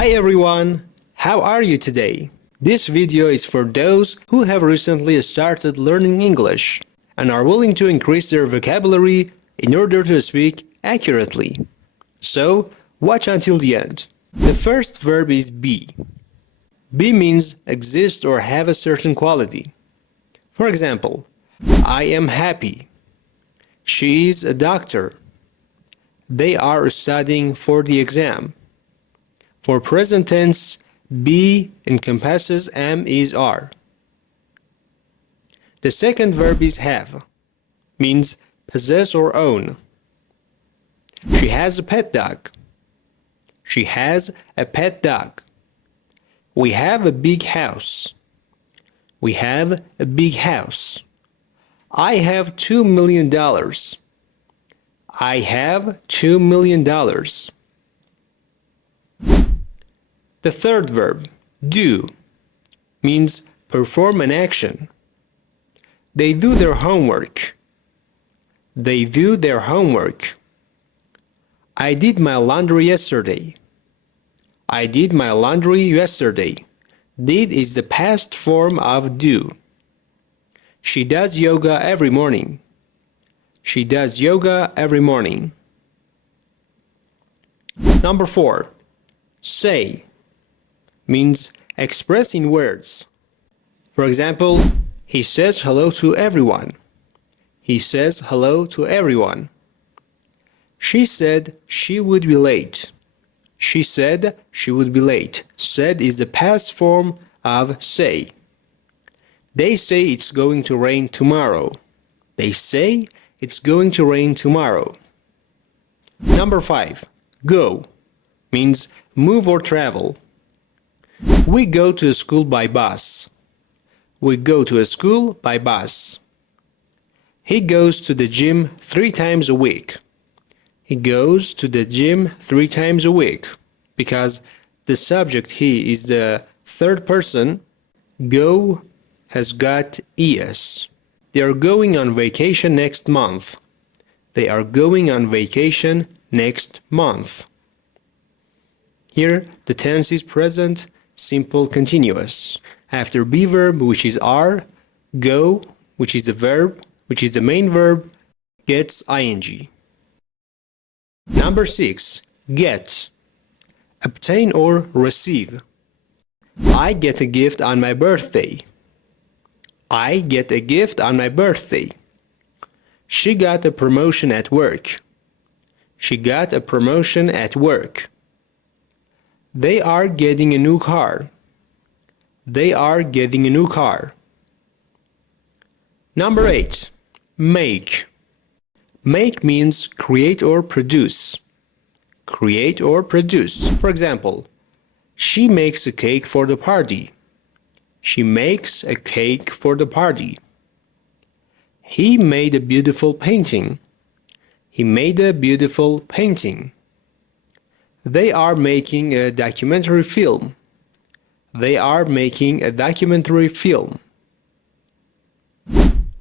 Hi everyone! How are you today? This video is for those who have recently started learning English and are willing to increase their vocabulary in order to speak accurately. So, watch until the end. The first verb is be. Be means exist or have a certain quality. For example, I am happy. She is a doctor. They are studying for the exam. For present tense, be encompasses am, is, are. The second verb is have, means possess or own. She has a pet dog. She has a pet dog. We have a big house. We have a big house. I have $2 million. I have $2 million. The third verb, do, means perform an action. They do their homework. They do their homework. I did my laundry yesterday. I did my laundry yesterday. Did is the past form of do. She does yoga every morning. She does yoga every morning. Number 4. Say means express in words. For example, he says hello to everyone. He says hello to everyone. She said she would be late. She said she would be late. Said is the past form of say. They say it's going to rain tomorrow. They say it's going to rain tomorrow. Number 5. Go means move or travel. We go to school by bus. We go to a school by bus. He goes to the gym 3 times a week. He goes to the gym 3 times a week. Because the subject he is the third person, go has got es. They are going on vacation next month. They are going on vacation next month. Here, the tense is present, simple, continuous. After be verb, which is are, go, which is the verb, which is the main verb, gets ing. Number 6. Get. Obtain or receive. I get a gift on my birthday. I get a gift on my birthday. She got a promotion at work. She got a promotion at work. They are getting a new car. They are getting a new car. Number 8. Make. Make means create or produce. Create or produce. For example, she makes a cake for the party. She makes a cake for the party. He made a beautiful painting. He made a beautiful painting. They are making a documentary film. They are making a documentary film.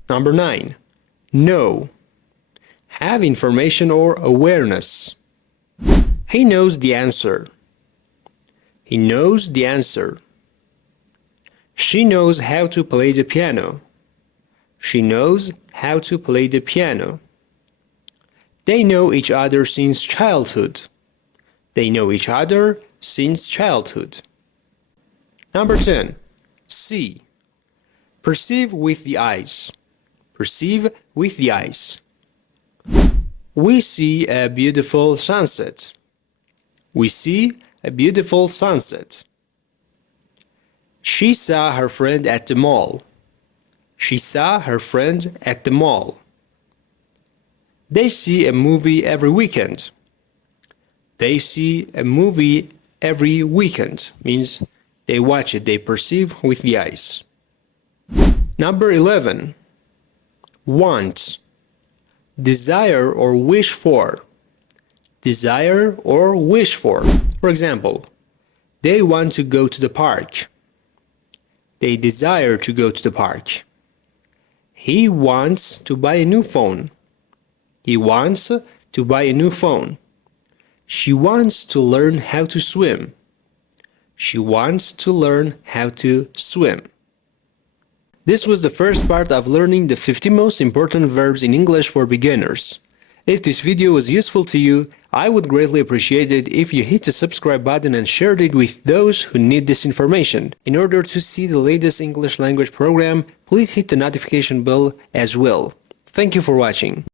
Number 9. Know. Have information or awareness. He knows the answer. He knows the answer. She knows how to play the piano. She knows how to play the piano. They know each other since childhood. They know each other since childhood. Number 10. See. Perceive with the eyes. Perceive with the eyes. We see a beautiful sunset. We see a beautiful sunset. She saw her friend at the mall. She saw her friend at the mall. They see a movie every weekend. They see a movie every weekend. Means they watch it, they perceive with the eyes. Number 11. Want. Desire or wish for. Desire or wish for. For example, they want to go to the park. They desire to go to the park. He wants to buy a new phone. He wants to buy a new phone. She wants to learn how to swim. She wants to learn how to swim. This was the first part of learning the 50 most important verbs in English for beginners. If this video was useful to you, I would greatly appreciate it if you hit the subscribe button and shared it with those who need this information. In order to see the latest English language program, please hit the notification bell as well. Thank you for watching.